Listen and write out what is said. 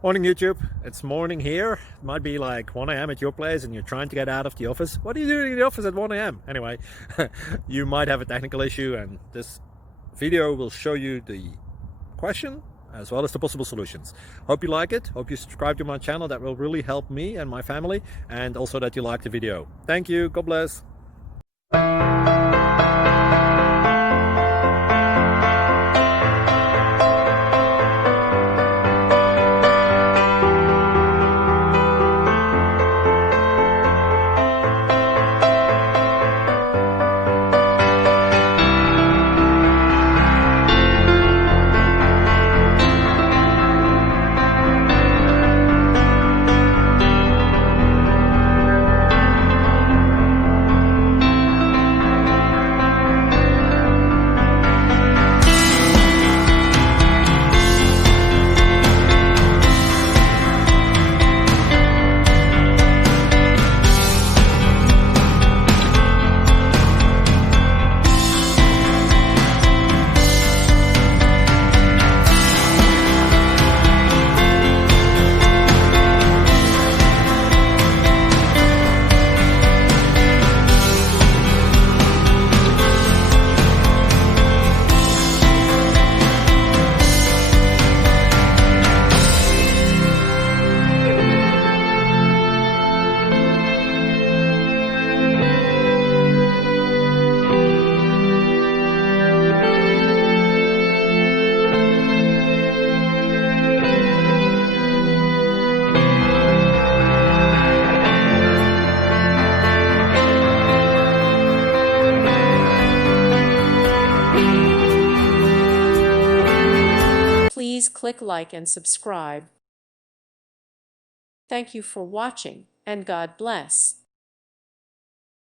Morning YouTube, it's morning here. It might be like 1 a.m. at your place and you're trying to get out of the office. What are you doing in the office at 1 a.m.? Anyway, you might have a technical issue and this video will show you the question as well as the possible solutions. Hope you like it, hope you subscribe to my channel. That will really help me and my family, and also that you like the video. Thank you, God bless. Please click like and subscribe. Thank you for watching, and God bless.